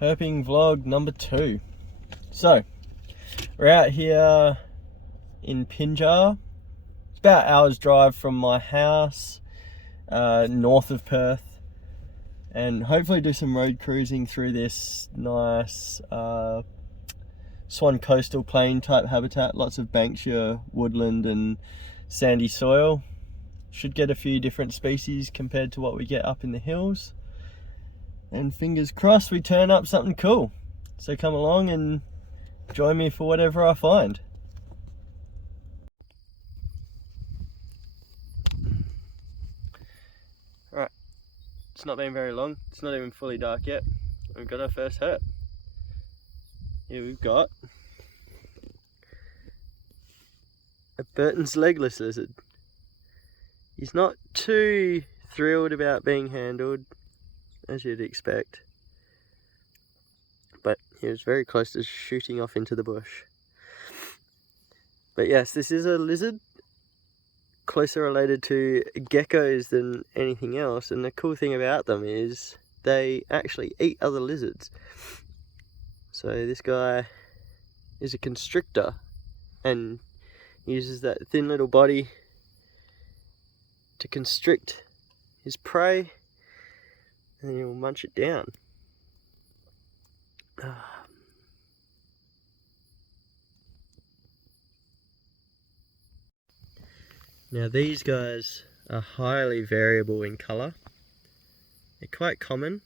Herping vlog number 2. So, we're out here in Pinjar. It's about an hour's drive from my house, north of Perth, and hopefully do some road cruising through this nice Swan coastal plain type habitat. Lots of Banksia woodland and sandy soil. Should get a few different species compared to what we get up in the hills. And fingers crossed we turn up something cool. So come along and join me for whatever I find. Right, it's not been very long. It's not even fully dark yet. We've got our first herp. Here we've got a Burton's legless lizard. He's not too thrilled about being handled, as you'd expect, but he was very close to shooting off into the bush. But yes, this is a lizard, closer related to geckos than anything else, and the cool thing about them is they actually eat other lizards. So this guy is a constrictor and uses that thin little body to constrict his prey, and then he'll munch it down. Now these guys are highly variable in colour. They're quite common,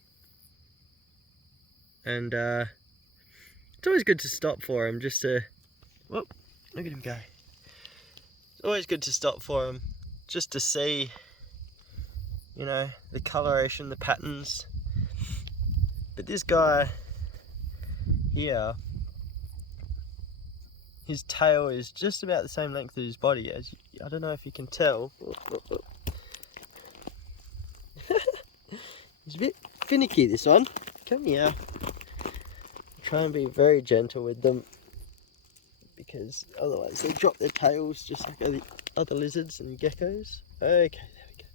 and it's always good to stop for them just to, whoop, look at him go. It's always good to stop for them just to see, you know, the coloration, the patterns. But this guy here, his tail is just about the same length as his body, as I don't know if you can tell. He's a bit finicky, this one. Come here. Try and be very gentle with them, because otherwise they drop their tails just like other lizards and geckos. Okay, there we go.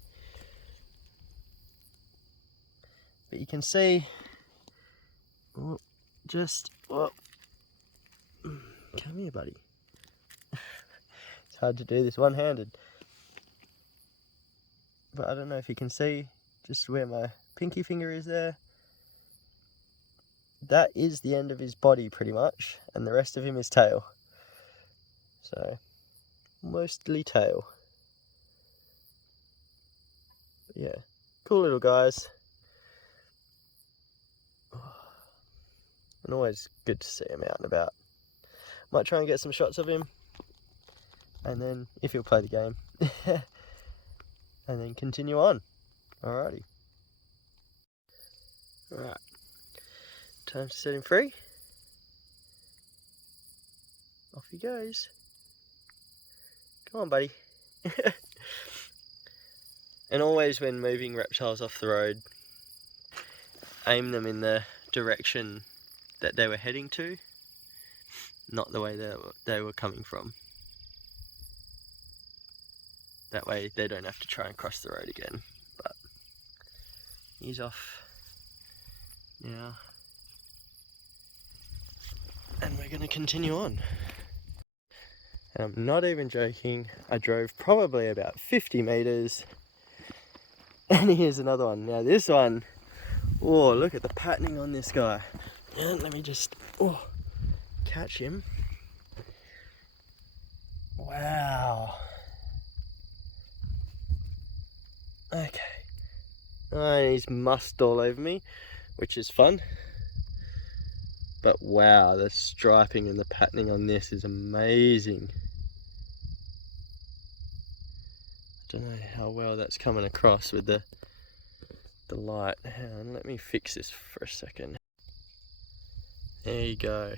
But you can see, come here, buddy. It's hard to do this one-handed. But I don't know if you can see just where my pinky finger is there. That is the end of his body pretty much, and the rest of him is tail. So, mostly tail. But yeah, cool little guys. And always good to see him out and about. Might try and get some shots of him, and then if he'll play the game, and then continue on. Alrighty. Alright, time to set him free. Off he goes. Come on, buddy. And always when moving reptiles off the road, aim them in the direction that they were heading to, not the way they were coming from. That way they don't have to try and cross the road again. But he's off now, and we're going to continue on. And I'm not even joking, I drove probably about 50 meters, and here's another one. Now this one, oh, look at the patterning on this guy. And let me just catch him. Wow. Okay. Oh, he's mussed all over me, which is fun. But wow, the striping and the patterning on this is amazing. I don't know how well that's coming across with the light. Hang on, let me fix this for a second. There you go.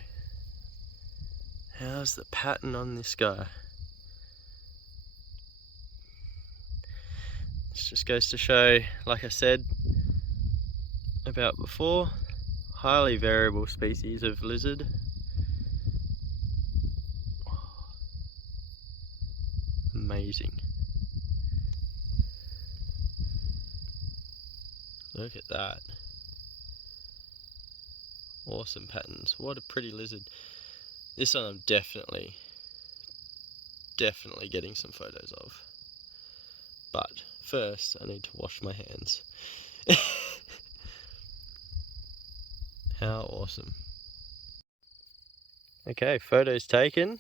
How's the pattern on this guy? This just goes to show, like I said about before, highly variable species of lizard. Amazing. Look at that. Awesome patterns. What a pretty lizard. This one I'm definitely getting some photos of. But first I need to wash my hands. How awesome. Okay, photos taken.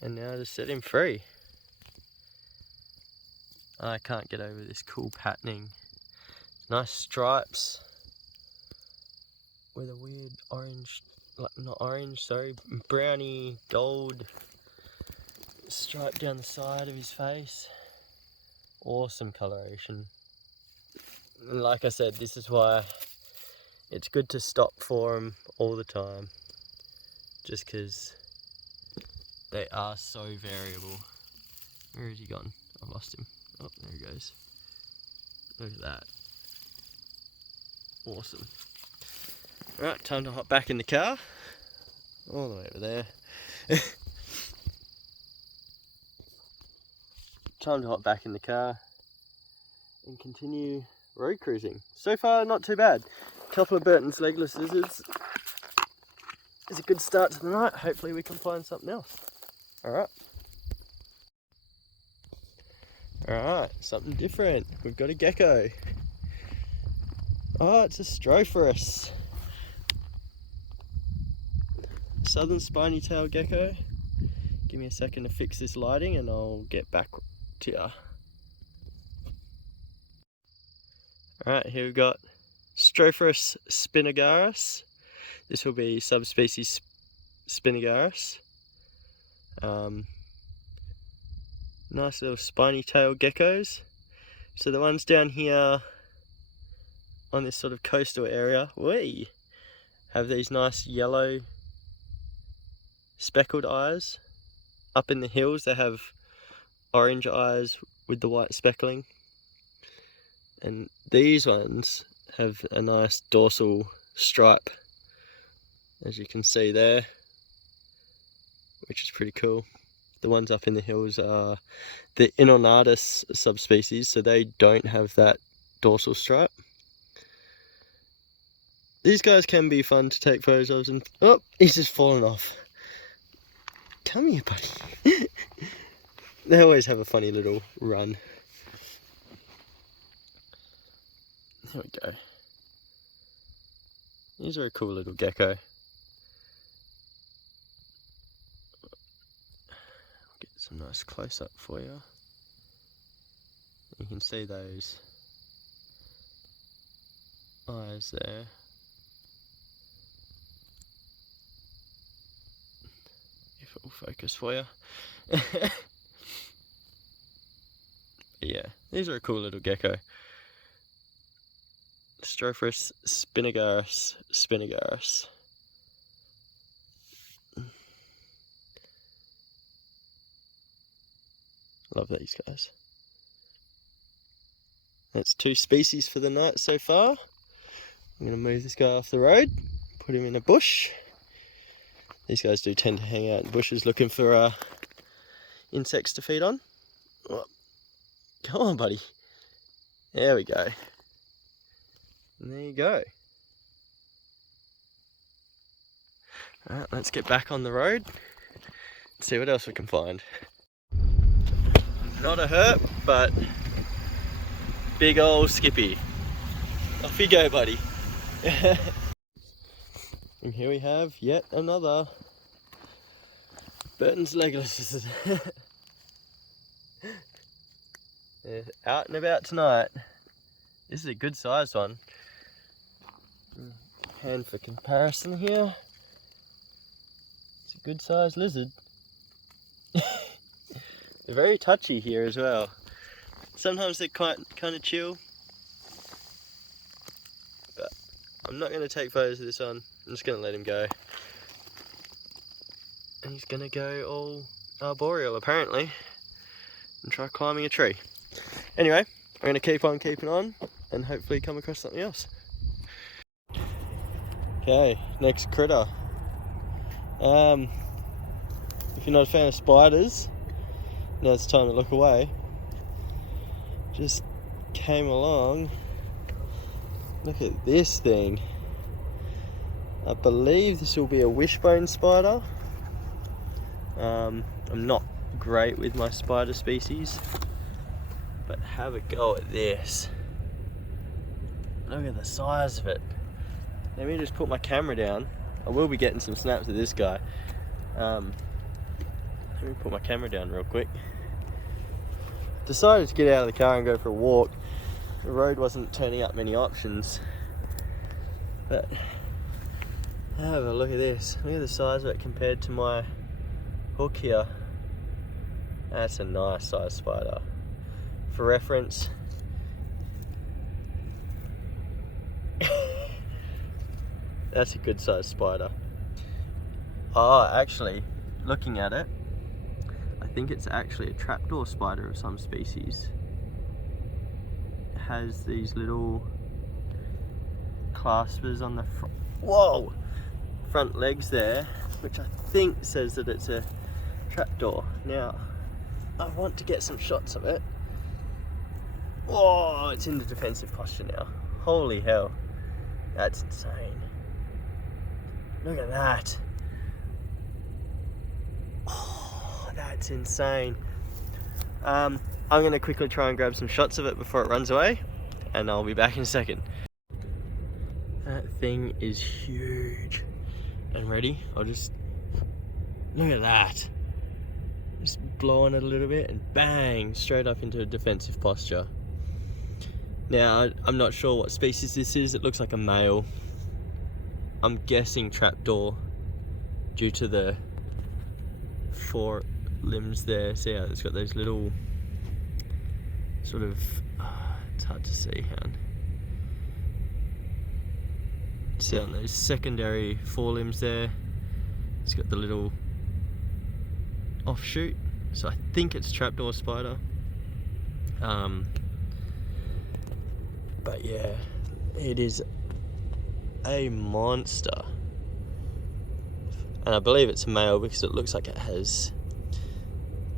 And now to set him free. I can't get over this cool patterning. Nice stripes with a weird orange, like not orange, sorry, browny gold stripe down the side of his face. Awesome coloration. And like I said, this is why it's good to stop for them all the time. Just because they are so variable. Where has he gone? I've lost him. Oh, there he goes. Look at that. Awesome. Right, time to hop back in the car. All the way over there. Time to hop back in the car and continue road cruising. So far, not too bad. A couple of Burton's legless lizards is a good start to the night. Hopefully we can find something else. Alright. Alright, something different. We've got a gecko. Oh, it's a Stropharis. Southern spiny tail gecko. Give me a second to fix this lighting and I'll get back to ya. Alright, here we've got Stropharis spinagarus. This will be subspecies spinagarus. Nice little spiny tail geckos. So the ones down here on this sort of coastal area, we have these nice yellow speckled eyes. Up in the hills they have orange eyes with the white speckling. And these ones have a nice dorsal stripe, as you can see there, which is pretty cool. The ones up in the hills are the Inornatus subspecies, so they don't have that dorsal stripe. These guys can be fun to take photos of, and oh, he's just fallen off. Come here, buddy. They always have a funny little run. There we go. These are a cool little gecko. Get some nice close up for you. You can see those eyes there. If it will focus for you. Yeah, these are a cool little gecko. Stropharis spinagarus. Love these guys. That's 2 species for the night so far. I'm going to move this guy off the road, put him in a bush. These guys do tend to hang out in bushes looking for insects to feed on. Oh, come on, buddy. There we go. And there you go. Alright, let's get back on the road and see what else we can find. Not a herp, but big old Skippy. Off you go, buddy. And here we have yet another Burton's legless. They're out and about tonight. This is a good sized one. Hand for comparison here. It's a good sized lizard. They're very touchy here as well. Sometimes they're kind of chill. But I'm not going to take photos of this one. I'm just going to let him go. And he's going to go all arboreal apparently. And try climbing a tree. Anyway, I'm going to keep on keeping on and hopefully come across something else. Okay, next critter. If you're not a fan of spiders, now it's time to look away. Just came along. Look at this thing. I believe this will be a wishbone spider. I'm not great with my spider species, but have a go at this. Look at the size of it. Let me just put my camera down. I will be getting some snaps of this guy. Let me put my camera down real quick. Decided to get out of the car and go for a walk. The road wasn't turning up many options, but have a look at this. Look at the size of it compared to my hook here. That's a nice size spider. For reference, that's a good size spider. Oh, actually, looking at it, I think it's actually a trapdoor spider of some species. It has these little claspers on the front legs there, which I think says that it's a trapdoor. Now, I want to get some shots of it. Oh, it's in the defensive posture now. Holy hell, that's insane. Look at that. Oh, that's insane. I'm going to quickly try and grab some shots of it before it runs away, and I'll be back in a second. That thing is huge. And ready? I'll just... Look at that. Just blowing it a little bit and bang, straight up into a defensive posture. Now, I'm not sure what species this is. It looks like a male. I'm guessing trapdoor due to the four limbs there. See how it's got those little sort of, it's hard to see, see on those secondary forelimbs there, it's got the little offshoot, so I think it's trapdoor spider. But yeah, it is a monster, and I believe it's a male because it looks like it has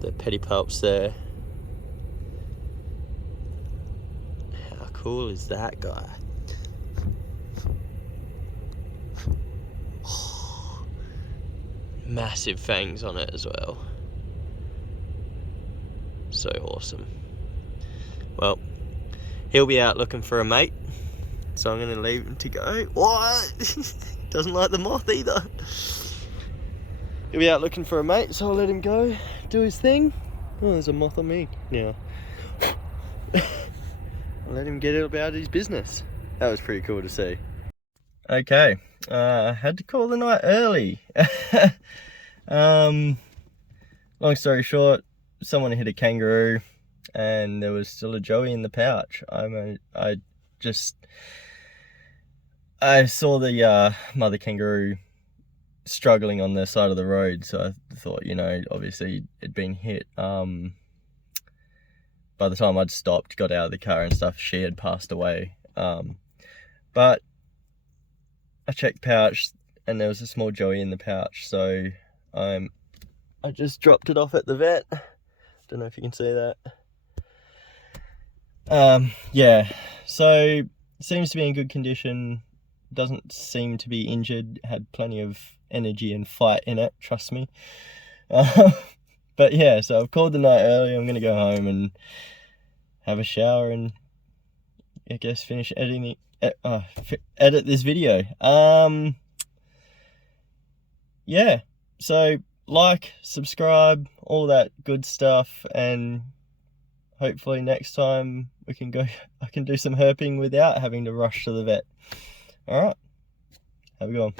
the pedipalps there. How cool is that guy? Massive fangs on it as well. So awesome. Well, he'll be out looking for a mate, so I'm going to leave him to go. What? Doesn't like the moth either. He'll be out looking for a mate, so I'll let him go do his thing. Oh, there's a moth on me now. I'll let him get about his business. That was pretty cool to see. Okay, I had to call the night early. Long story short, someone hit a kangaroo and there was still a joey in the pouch. I saw the mother kangaroo struggling on the side of the road, so I thought, you know, obviously it'd been hit. By the time I'd stopped, got out of the car and stuff, she had passed away. But I checked pouch and there was a small joey in the pouch, so I just dropped it off at the vet. Don't know if you can see that. Yeah, so seems to be in good condition, doesn't seem to be injured, had plenty of energy and fight in it, trust me. But yeah, so I've called the night early. I'm gonna go home and have a shower and I guess finish editing edit this video. Yeah, so like, subscribe, all that good stuff, and hopefully next time I can do some herping without having to rush to the vet. All right, have a good one.